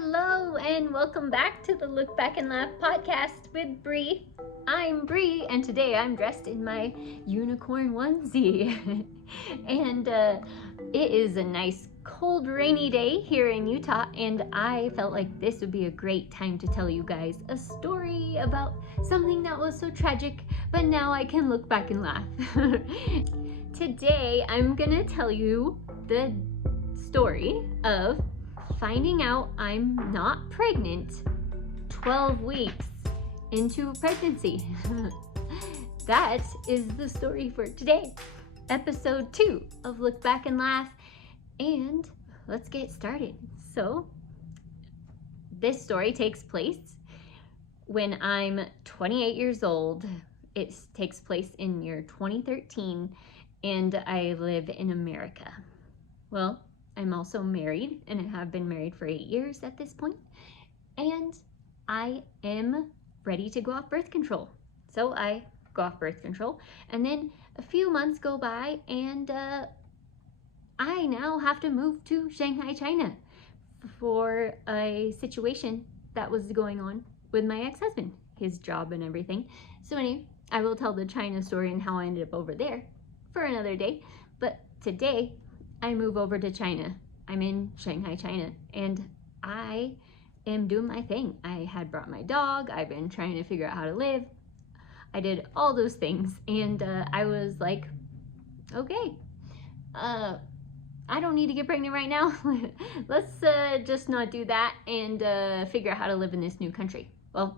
Hello and welcome back to the Look Back and Laugh podcast with Bree. I'm Bree and today I'm dressed in my unicorn onesie. and it is a nice cold rainy day here in Utah, and I felt like this would be a great time to tell you guys a story about something that was so tragic, but now I can look back and laugh. Today I'm gonna tell you the story of finding out I'm not pregnant 12 weeks into pregnancy. That is the story for today, episode 2 of Look Back and Laugh, and let's get started. So, this story takes place when I'm 28 years old. It takes place in year 2013, and I live in America. Well, I'm also married, and I have been married for 8 years at this point, and I am ready to go off birth control. So I go off birth control, and then a few months go by, and I now have to move to Shanghai, China for a situation that was going on with my ex-husband, his job and everything. So anyway, I will tell the China story and how I ended up over there for another day, but today I move over to China. I'm in Shanghai, China, and I am doing my thing. I had brought my dog. I've been trying to figure out how to live. I did all those things, and I was like, okay, I don't need to get pregnant right now. Let's just not do that and figure out how to live in this new country. Well,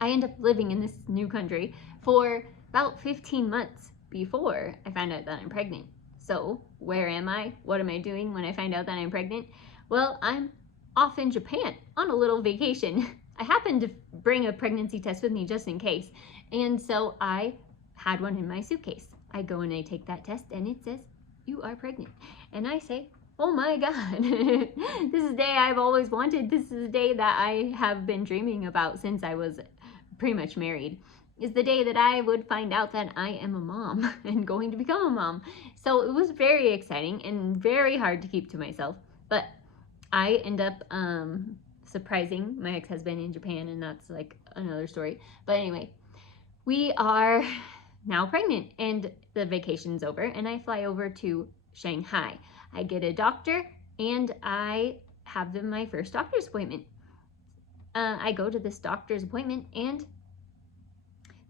I end up living in this new country for about 15 months before I found out that I'm pregnant. So, where am I? What am I doing when I find out that I'm pregnant? Well, I'm off in Japan on a little vacation. I happened to bring a pregnancy test with me just in case, and so I had one in my suitcase. I go and I take that test, and it says, you are pregnant. And I say, oh my God, this is the day I've always wanted. This is the day that I have been dreaming about since I was pretty much married. Is the day that I would find out that I am a mom and going to become a mom. So it was very exciting and very hard to keep to myself. But I end up surprising my ex-husband in Japan, and that's like another story. But anyway, we are now pregnant, and the vacation's over, and I fly over to Shanghai. I get a doctor, and I have my first doctor's appointment. I go to this doctor's appointment, and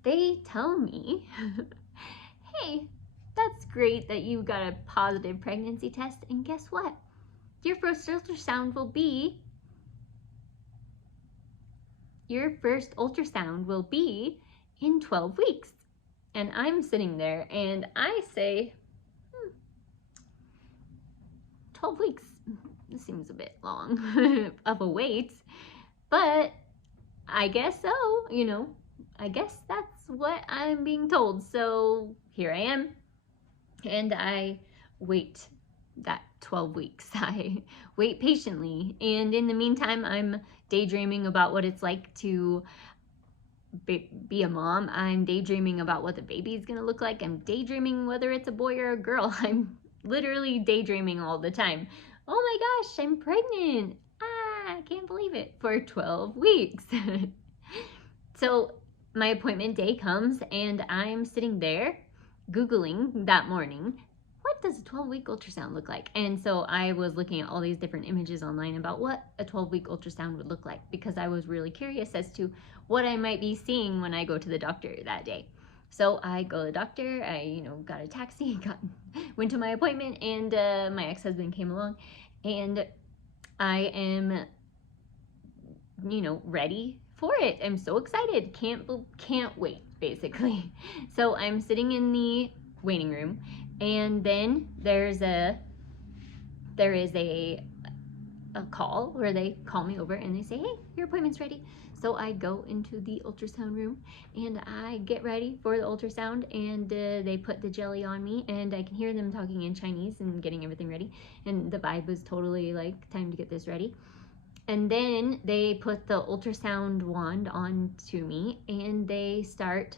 they tell me, hey, that's great that you got a positive pregnancy test, and guess what? Your first ultrasound will be in 12 weeks. And I'm sitting there and I say, 12 weeks, this seems a bit long of a wait, but I guess so, I guess that's what I'm being told. So here I am, and I wait that 12 weeks. I wait patiently, and in the meantime, I'm daydreaming about what it's like to be a mom. I'm daydreaming about what the baby is gonna look like. I'm daydreaming whether it's a boy or a girl. I'm literally daydreaming all the time. Oh my gosh, I'm pregnant. I can't believe it, for 12 weeks. So my appointment day comes, and I'm sitting there Googling that morning, what does a 12-week ultrasound look like? And so I was looking at all these different images online about what a 12-week ultrasound would look like, because I was really curious as to what I might be seeing when I go to the doctor that day. So I go to the doctor, I got a taxi, went to my appointment, and my ex-husband came along, and I am ready for it. I'm so excited, can't wait, basically. So I'm sitting in the waiting room, and then there is a call where they call me over and they say, hey, your appointment's ready. So I go into the ultrasound room and I get ready for the ultrasound, and they put the jelly on me, and I can hear them talking in Chinese and getting everything ready, and the vibe was totally like, time to get this ready. And then they put the ultrasound wand onto me, and they start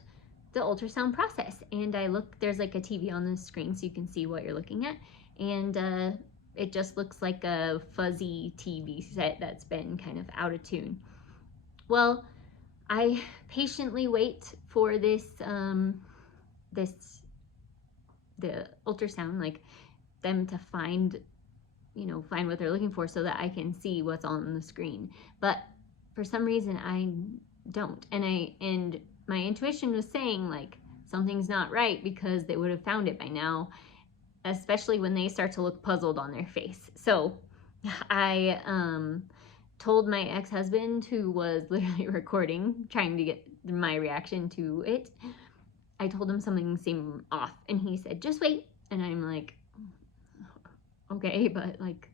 the ultrasound process. And I look, there's like a TV on the screen so you can see what you're looking at. And it just looks like a fuzzy TV set that's been kind of out of tune. Well, I patiently wait for this, the ultrasound, like them to find what they're looking for so that I can see what's on the screen. But for some reason I don't. And my intuition was saying like something's not right because they would have found it by now, especially when they start to look puzzled on their face. So I told my ex-husband, who was literally recording, trying to get my reaction to it. I told him something seemed off, and he said, "Just wait." And I'm like, okay, but like,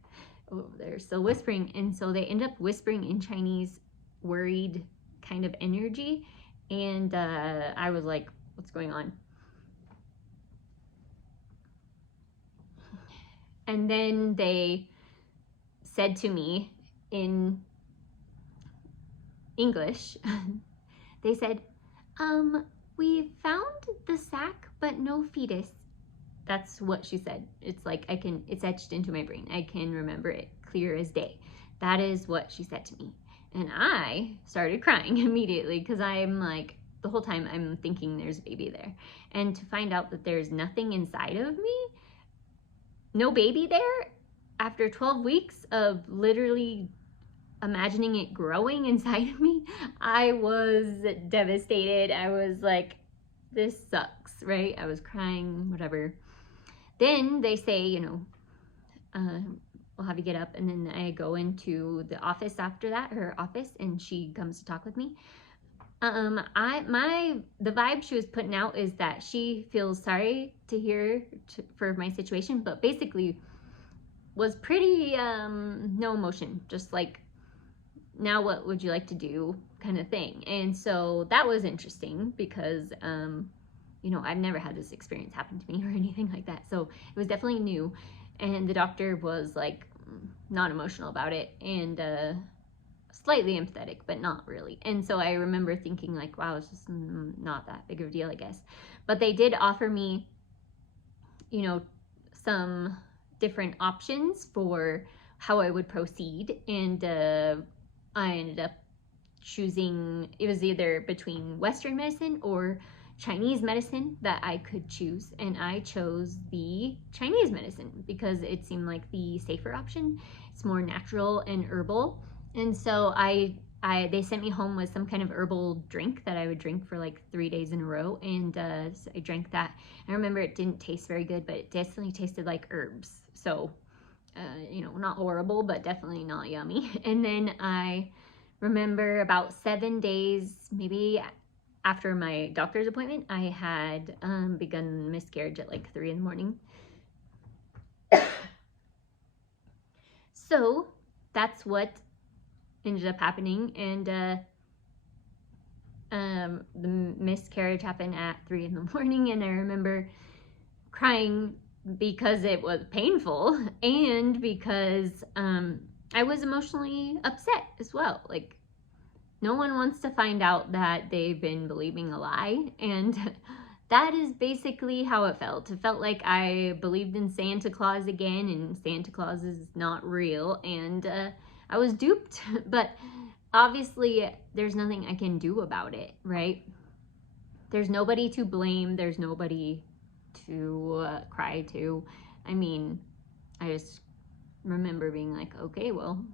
oh, they're still whispering. And so they end up whispering in Chinese, worried kind of energy. And I was like, what's going on? And then they said to me in English, they said, we found the sac, but no fetus. That's what she said. It's like it's etched into my brain. I can remember it clear as day. That is what she said to me. And I started crying immediately because I'm like, the whole time I'm thinking there's a baby there. And to find out that there's nothing inside of me, no baby there, after 12 weeks of literally imagining it growing inside of me, I was devastated. I was like, this sucks, right? I was crying, whatever. Then they say, we'll have you get up. And then I go into the office after that, her office, and she comes to talk with me. The vibe she was putting out is that she feels sorry to hear for my situation, but basically was pretty no emotion, just like, now what would you like to do kind of thing. And so that was interesting because I've never had this experience happen to me or anything like that, so it was definitely new. And the doctor was like not emotional about it, and slightly empathetic, but not really. And so I remember thinking like, wow, it's just not that big of a deal, I guess. But they did offer me some different options for how I would proceed, and I ended up choosing, it was either between Western medicine or Chinese medicine that I could choose, and I chose the Chinese medicine because it seemed like the safer option. It's more natural and herbal. And so they sent me home with some kind of herbal drink that I would drink for like 3 days in a row, and so I drank that. I remember it didn't taste very good, but it definitely tasted like herbs. So not horrible, but definitely not yummy. And then I remember about 7 days, maybe after my doctor's appointment, I had begun miscarriage at like 3 in the morning. So that's what ended up happening, and the miscarriage happened at 3 in the morning, and I remember crying because it was painful and because I was emotionally upset as well. Like, no one wants to find out that they've been believing a lie, and that is basically how it felt. It felt like I believed in Santa Claus again, and Santa Claus is not real, and I was duped. But obviously there's nothing I can do about it, right? There's nobody to blame. There's nobody to cry to. I mean, I just remember being like, okay, well,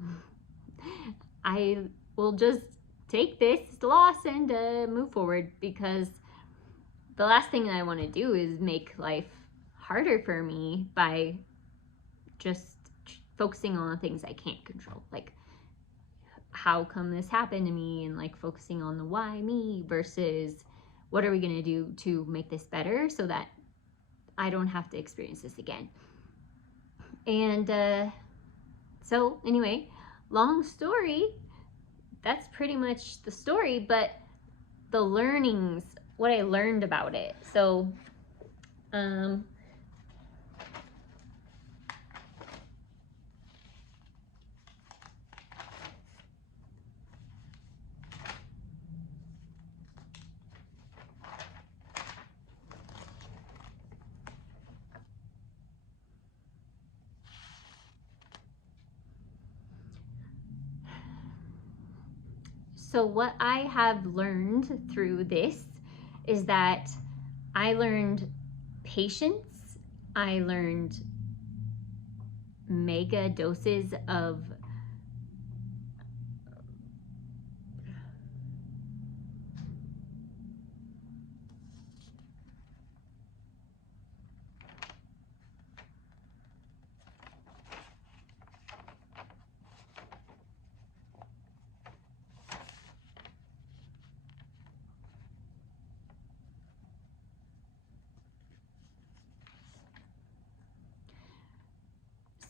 I will just take this loss and move forward, because the last thing that I want to do is make life harder for me by just focusing on the things I can't control. Like, how come this happened to me, and like focusing on the why me versus what are we going to do to make this better so that I don't have to experience this again. And so anyway, long story, that's pretty much the story, but the learnings, what I learned about it. So So what I have learned through this is that I learned patience. I learned mega doses of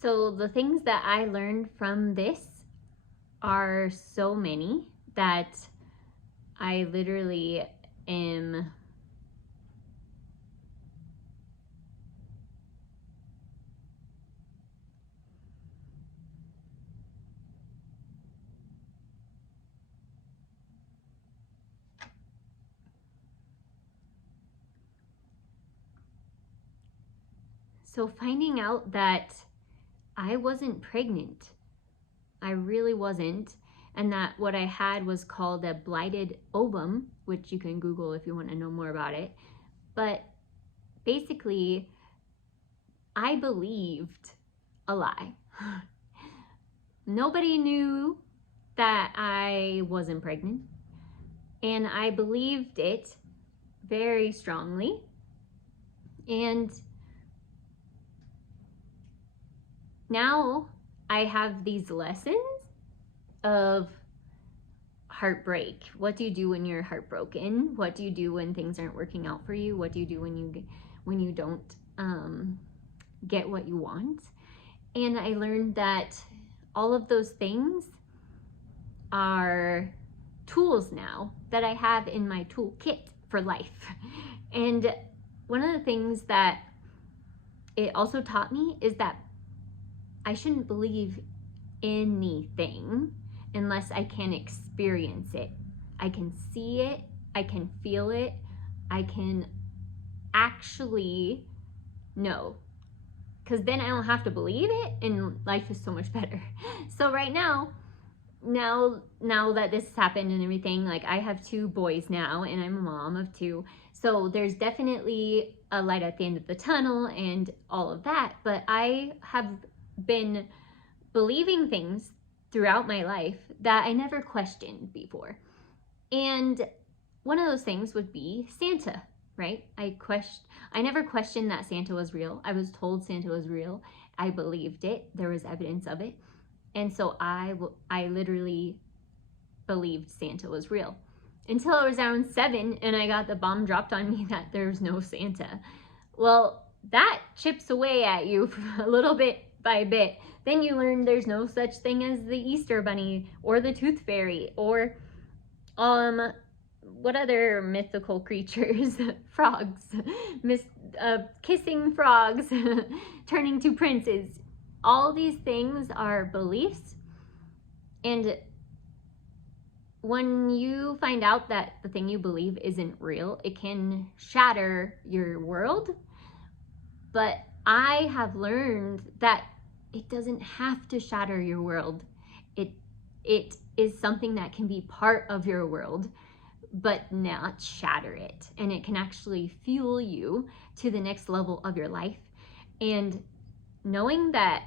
so the things that I learned from this are so many that I literally am so finding out that I wasn't pregnant. I really wasn't. And that what I had was called a blighted ovum, which you can Google if you want to know more about it. But basically, I believed a lie. Nobody knew that I wasn't pregnant. And I believed it very strongly. And now I have these lessons of heartbreak. What do you do when you're heartbroken? What do you do when things aren't working out for you? What do you do when you don't get what you want? And I learned that all of those things are tools now that I have in my toolkit for life. And one of the things that it also taught me is that I shouldn't believe anything unless I can experience it. I can see it, I can feel it, I can actually know. Because then I don't have to believe it and life is so much better. So right now that this has happened and everything, like I have 2 boys now and I'm a mom of 2. So there's definitely a light at the end of the tunnel and all of that. But I have been believing things throughout my life that I never questioned before. And one of those things would be Santa, right? I never questioned that Santa was real. I was told Santa was real. I believed it. There was evidence of it. And so I literally believed Santa was real. Until I was around 7 and I got the bomb dropped on me that there's no Santa. Well, that chips away at you a little bit by bit. Then you learn there's no such thing as the Easter Bunny or the Tooth Fairy or what other mythical creatures? Frogs, kissing frogs, turning to princes. All these things are beliefs, and when you find out that the thing you believe isn't real, it can shatter your world. But I have learned that it doesn't have to shatter your world. It is something that can be part of your world, but not shatter it. And it can actually fuel you to the next level of your life. And knowing that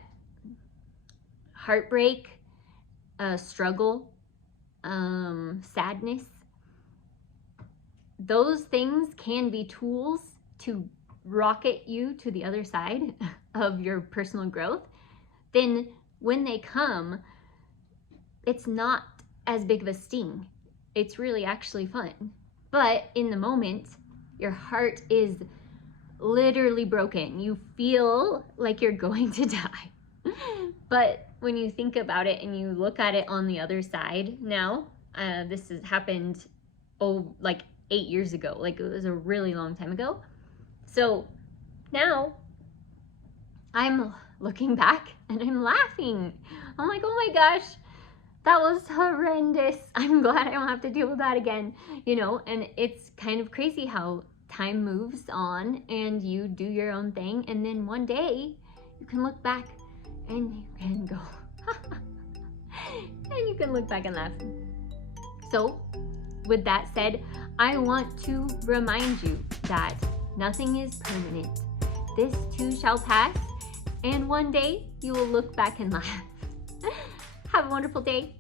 heartbreak, struggle, sadness, those things can be tools to rocket you to the other side of your personal growth, then when they come, it's not as big of a sting. It's really actually fun. But in the moment, your heart is literally broken. You feel like you're going to die. But when you think about it and you look at it on the other side now, this has happened, like 8 years ago. Like it was a really long time ago. So now I'm looking back and I'm laughing. I'm like, oh my gosh, that was horrendous. I'm glad I don't have to deal with that again, and it's kind of crazy how time moves on and you do your own thing. And then one day you can look back and you can go, and you can look back and laugh. So, with that said, I want to remind you that nothing is permanent. This too shall pass, and one day you will look back and laugh. Have a wonderful day.